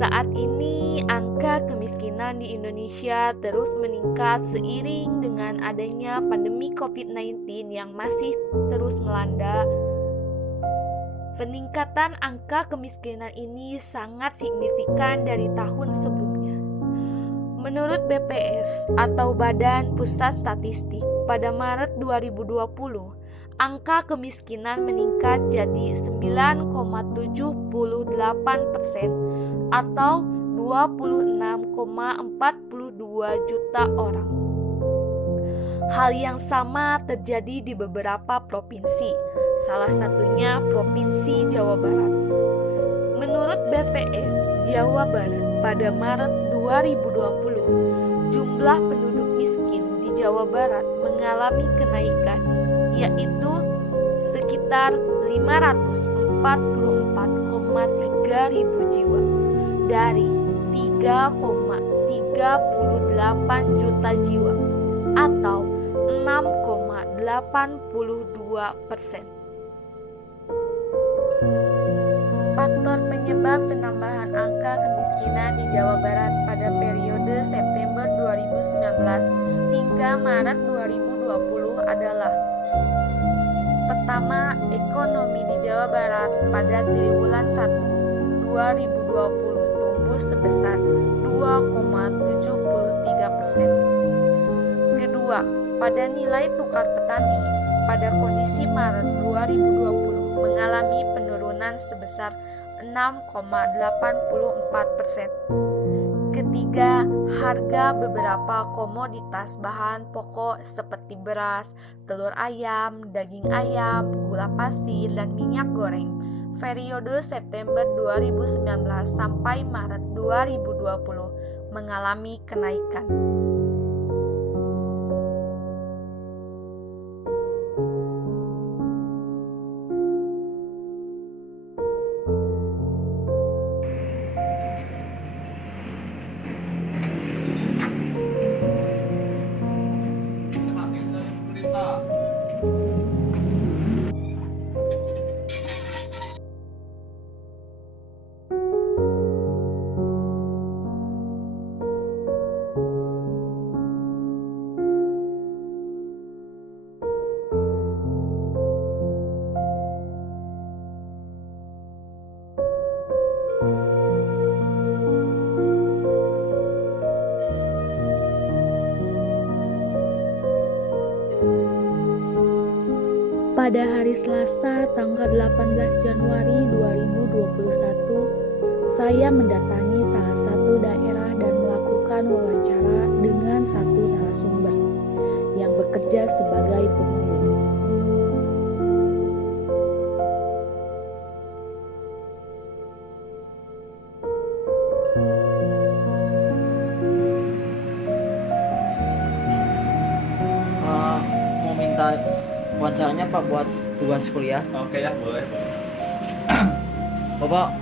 Saat ini, angka kemiskinan di Indonesia terus meningkat seiring dengan adanya pandemi COVID-19 yang masih terus melanda. Peningkatan angka kemiskinan ini sangat signifikan dari tahun sebelumnya. Menurut BPS atau Badan Pusat Statistik, pada Maret 2020, angka kemiskinan meningkat jadi 9,78% atau 26,42 juta orang. Hal yang sama terjadi di beberapa provinsi, salah satunya Provinsi Jawa Barat. Menurut BPS Jawa Barat, pada Maret 2020, jumlah penduduk miskin di Jawa Barat mengalami kenaikan, yaitu sekitar 544,3 ribu jiwa dari 3,38 juta jiwa atau 6,82%. Faktor penyebab penambahan angka kemiskinan di Jawa Barat pada periode September 2019 hingga Maret 2020 adalah: pertama, ekonomi di Jawa Barat pada triwulan 1 2020 tumbuh sebesar 2,73%. Kedua, pada nilai tukar petani pada kondisi Maret 2020 mengalami penurunan sebesar 6,84%. Ketiga, harga beberapa komoditas bahan pokok seperti beras, telur ayam, daging ayam, gula pasir, dan minyak goreng periode September 2019 sampai Maret 2020 mengalami kenaikan. Pada hari Selasa tanggal 18 Januari 2021, saya mendatangi salah satu daerah dan melakukan wawancara dengan satu narasumber yang bekerja sebagai pemulung. Mau minta wawancaranya Pak buat tugas kuliah. Oke ya, boleh. Bapak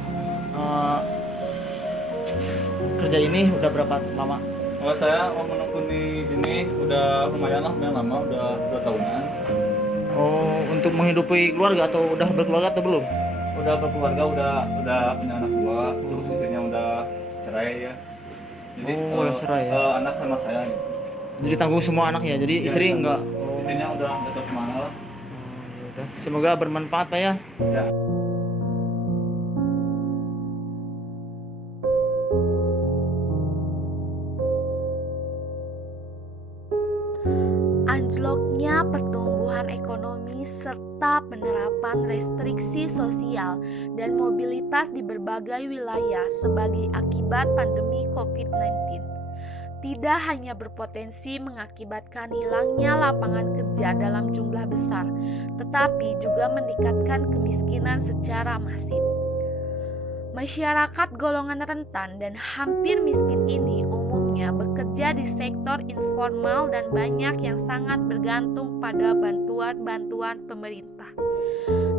kerja ini udah berapa lama? Oh, saya mau menekuni ini udah lumayan lama, udah 2 tahunan. Oh, untuk menghidupi keluarga atau udah berkeluarga atau belum? Udah berkeluarga, udah punya anak 2, terus istrinya udah cerai ya. Jadi udah cerai ya. Anak sama saya gitu. Jadi tanggung semua anak ya. Jadi Ya, istri ya. enggak. Istrinya udah tetap kemana lah. Yaudah. Semoga bermanfaat Pak ya. Ya. Anjloknya pertumbuhan ekonomi serta penerapan restriksi sosial dan mobilitas di berbagai wilayah sebagai akibat pandemi COVID-19 tidak hanya berpotensi mengakibatkan hilangnya lapangan kerja dalam jumlah besar, tetapi juga meningkatkan kemiskinan secara masif. Masyarakat golongan rentan dan hampir miskin ini umumnya bekerja di sektor informal dan banyak yang sangat bergantung pada bantuan-bantuan pemerintah.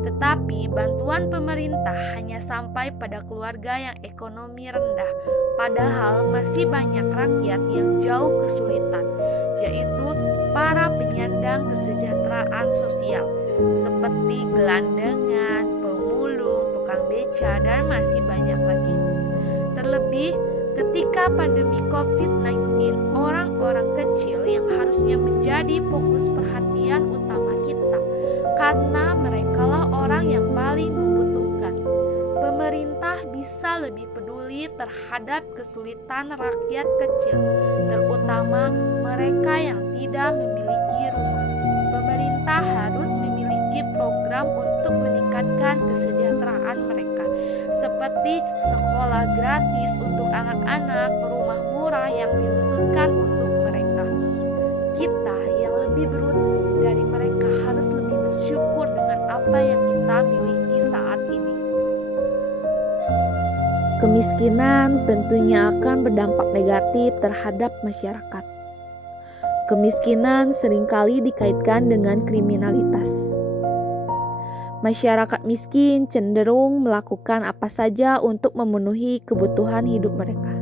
Tetapi bantuan pemerintah hanya sampai pada keluarga yang ekonomi rendah, padahal masih banyak rakyat yang jauh kesulitan, yaitu para penyandang kesejahteraan sosial seperti gelandangan, pemulung, tukang beca, dan masih banyak lagi. Terlebih ketika pandemi COVID-19, orang-orang kecil yang harusnya menjadi fokus perhatian utama kita karena merekalah orang yang paling membutuhkan. Pemerintah bisa lebih peduli terhadap kesulitan rakyat kecil, terutama mereka yang tidak memiliki rumah. Pemerintah harus memiliki program untuk meningkatkan kesejahteraan mereka, seperti sekolah gratis untuk anak-anak, rumah murah yang dikhususkan untuk mereka. Kita yang lebih beruntung dari mereka harus lebih bersyukur dengan apa yang kita miliki saat ini. Kemiskinan tentunya akan berdampak negatif terhadap masyarakat. Kemiskinan seringkali dikaitkan dengan kriminalitas. Masyarakat miskin cenderung melakukan apa saja untuk memenuhi kebutuhan hidup mereka,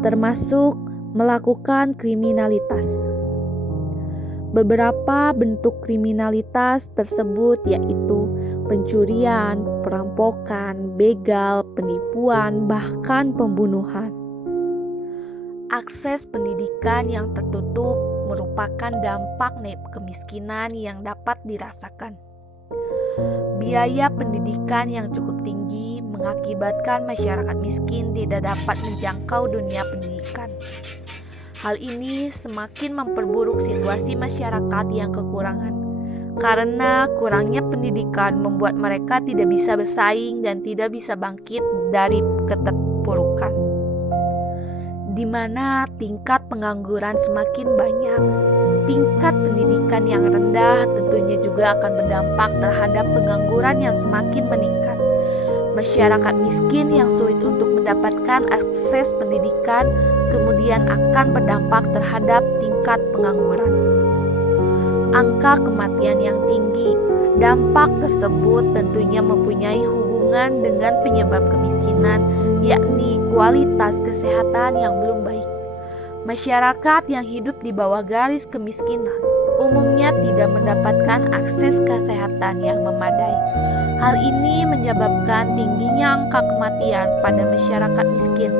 termasuk melakukan kriminalitas. Beberapa bentuk kriminalitas tersebut yaitu pencurian, perampokan, begal, penipuan, bahkan pembunuhan. Akses pendidikan yang tertutup merupakan dampak kemiskinan yang dapat dirasakan. Biaya pendidikan yang cukup tinggi mengakibatkan masyarakat miskin tidak dapat menjangkau dunia pendidikan. Hal ini semakin memperburuk situasi masyarakat yang kekurangan, karena kurangnya pendidikan membuat mereka tidak bisa bersaing dan tidak bisa bangkit dari keterpurukan, di mana tingkat pengangguran semakin banyak. Tingkat pendidikan yang rendah tentunya juga akan berdampak terhadap pengangguran yang semakin meningkat. Masyarakat miskin yang sulit untuk mendapatkan akses pendidikan kemudian akan berdampak terhadap tingkat pengangguran. Angka kematian yang tinggi, dampak tersebut tentunya mempunyai hubungan dengan penyebab kemiskinan, yakni kualitas kesehatan yang belum baik. Masyarakat yang hidup di bawah garis kemiskinan umumnya tidak mendapatkan akses kesehatan yang memadai. Hal ini menyebabkan tingginya angka kematian pada masyarakat miskin.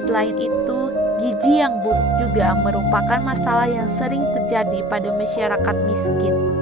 Selain itu, gizi yang buruk juga merupakan masalah yang sering terjadi pada masyarakat miskin.